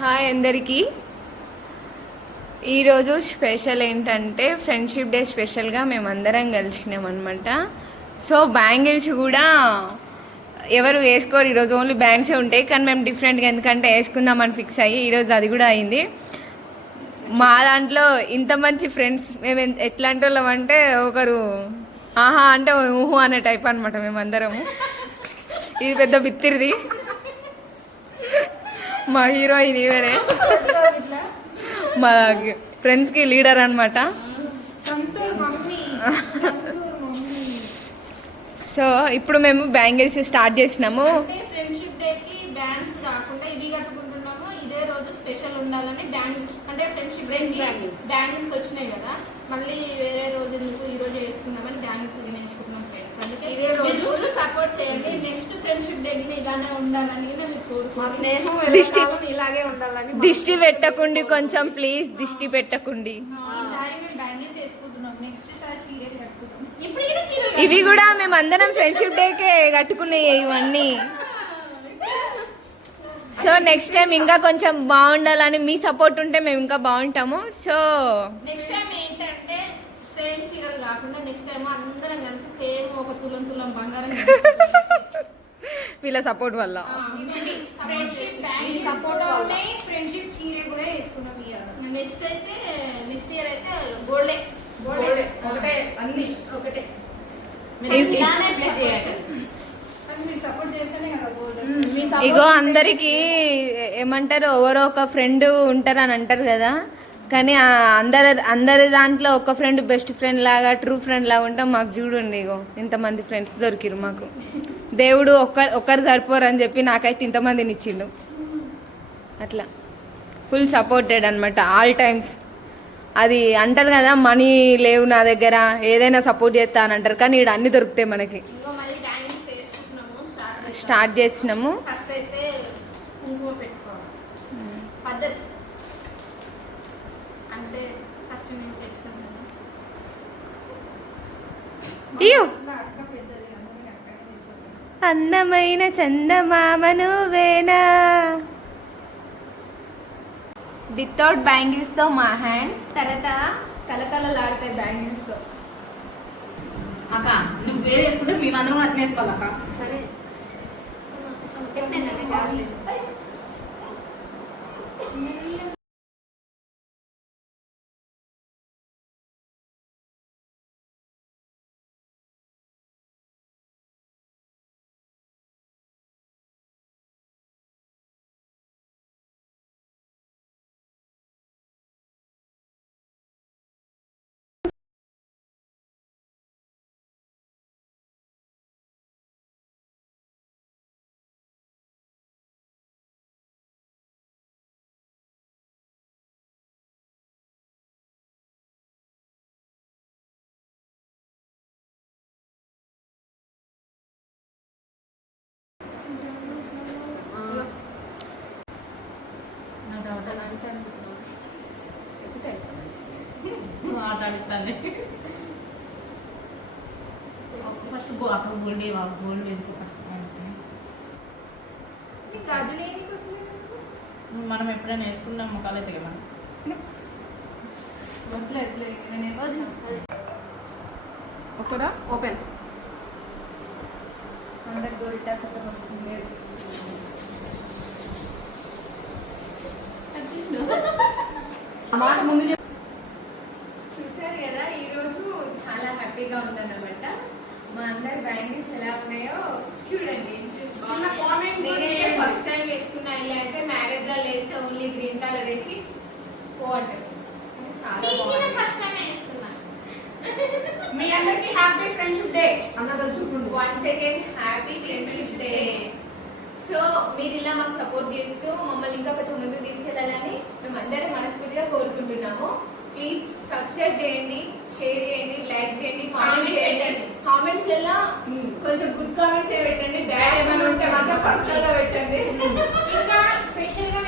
Hi అందరికీ. ఈరోజు special ఏంటంటే ఫ్రెండ్షిప్ డే స్పెషల్గా మేమందరం కలిసినాం అనమాట. సో బ్యాంగిల్స్ కూడా ఎవరు వేసుకోరు ఈరోజు, ఓన్లీ బ్యాంగ్సే ఉంటాయి. కానీ మేము డిఫరెంట్గా ఎందుకంటే వేసుకుందామని ఫిక్స్ అయ్యి ఈరోజు అది కూడా అయింది. మా దాంట్లో ఇంత మంచి ఫ్రెండ్స్ మేము ఎట్లాంటి వాళ్ళం అంటే ఒకరు ఆహా అంటే ఊహు అనే టైప్ అనమాట మేమందరము. ఇది పెద్ద బిత్తిరిది మా హీరోయిన్ ఇవరే మా ఫ్రెండ్స్కి లీడర్ అనమాట. సో ఇప్పుడు మేము బ్యాంగిల్స్ స్టార్ట్ చేసినాము. ఫ్రెండ్షిప్ డేకి బ్యాండ్స్ కాకుండా ఇవి కట్టుకుంటున్నాము. ఇదే రోజు స్పెషల్ ఉండాలని బ్యాంగిల్స్ అంటే ఫ్రెండ్షిప్ డేకి బ్యాంగిల్స్ వచ్చినాయి కదా, మళ్ళీ వేరే రోజు ఎందుకు ఈ రోజు వేసుకుందామని బ్యాంగిల్స్ వేసుకుంటున్నాం ఫ్రెండ్స్. అందుకే ఇదే రోజు సపోర్ట్ చేయండి. నెక్స్ట్ ఫ్రెండ్షిప్ డే ఇలానే ఉండాలని మీకు కోరుకుంటున్నాను. స్నేహం ఇలాగే ఉండాలని. దిష్టి పెట్టకుండి కొంచెం ప్లీజ్, దిష్టి పెట్టకుండి. ఈసారి మేము బ్యాంగిల్స్ వేసుకుంటున్నాం, నెక్స్ట్ సారి చీరలు కట్టుకుంటాం. ఇవి కూడా మేము అందరం ఫ్రెండ్షిప్ డేకే కట్టుకున్నాయి ఇవన్నీ. సో నెక్స్ట్ టైం ఇంకా కొంచెం బాగుండాలని మీ సపోర్ట్ ఉంటే మేము ఇంకా బాగుంటాము. సో నెక్స్ట్ టైం ఏంటంటే సేమ్ చీరలు కాకుండా నెక్స్ట్ టైం అందరం కలిసి సేమ్ ఒక తులం తులం బంగారం వీళ్ళ సపోర్ట్ వల్ల ఫ్రెండ్షిప్ చీర కూడా వేసుకున్నాం. నెక్స్ట్ అయితే నెక్స్ట్ ఇయర్ అయితే గోల్డే ఒకటే అన్ని ఒకటే ఇగో అందరికి ఏమంటారు ఎవరో ఒక ఫ్రెండ్ ఉంటారని అంటారు కదా, కానీ అందరి దాంట్లో ఒక ఫ్రెండ్ బెస్ట్ ఫ్రెండ్ లాగా ట్రూ ఫ్రెండ్ లాగా ఉంటాం. మాకు చూడండి ఇగో ఇంతమంది ఫ్రెండ్స్ దొరికిరు మాకు. దేవుడు ఒక్కరు సరిపోరు అని చెప్పి నాకైతే ఇంతమందిని ఇచ్చిండు. అట్లా ఫుల్ సపోర్టెడ్ అనమాట ఆల్ టైమ్స్. అది అంటారు కదా మనీ లేవు నా దగ్గర ఏదైనా సపోర్ట్ చేస్తా అని అంటారు, కానీ ఇక్కడ అన్ని దొరుకుతాయి మనకి. స్టార్ట్ చేసినాము. ఫస్ట్ అయితే కుంకుమ పెట్టుకోవాలి పద్ధతి అంటే ఫస్ట్ నేను పెట్టుకున్నాను. అందమైన చందమామ నువ్వేనా. వితౌట్ బ్యాంగిల్స్తో మా హ్యాండ్స్ తర్వాత కలకలలాడతాయి బ్యాంగిల్స్తో. అక్క నువ్వు వేరే వేసుకుంటే మేమందరం అట్నే వేసుకోవాలి అక్క. సరే ఫస్ట్ అక్క గోల్డ్ గోల్డ్ వెతుకుతా. మనం ఎప్పుడైనా వేసుకున్నాం ముఖాలు అయితే మనం ఒకరా ఓపెన్ అందరి గోరిటా వస్తుంది. ముందు చూసారు కదా, ఈరోజు చాలా హ్యాపీగా ఉందన్నమాట. మా అందరి బ్యాంగిల్స్ ఎలా ఉన్నాయో చూడండి. నేనే ఫస్ట్ టైం వేసుకున్నా. ఇలా అయితే మ్యారేజ్ లో వేస్తే ఓన్లీ గ్రీన్ కలర్ వేసి పోవట్లేదు. చాలా బాగుంది. ఫస్ట్ టైం వేసుకున్నా. మీ అందరికి happy friendship day. Once again happy friendship day. So మీరు ఇలా మాకు సపోర్ట్ చేస్తూ మమ్మల్ని ఇంకా కొంచెం ముందుకు తీసుకెళ్ళాలని మేము అందరం మనస్ఫూర్తిగా కోరుకుంటున్నాము. ప్లీజ్ సబ్స్క్రైబ్ చేయండి, షేర్ చేయండి, లైక్ చేయండి, కామెంట్ చేయండి. కామెంట్స్లలో కొంచెం గుడ్ కామెంట్స్ పెట్టండి, బ్యాడ్ ఏమైనా ఉంటే మాత్రం పర్సనల్గా పెట్టండి. ఇంకా స్పెషల్గా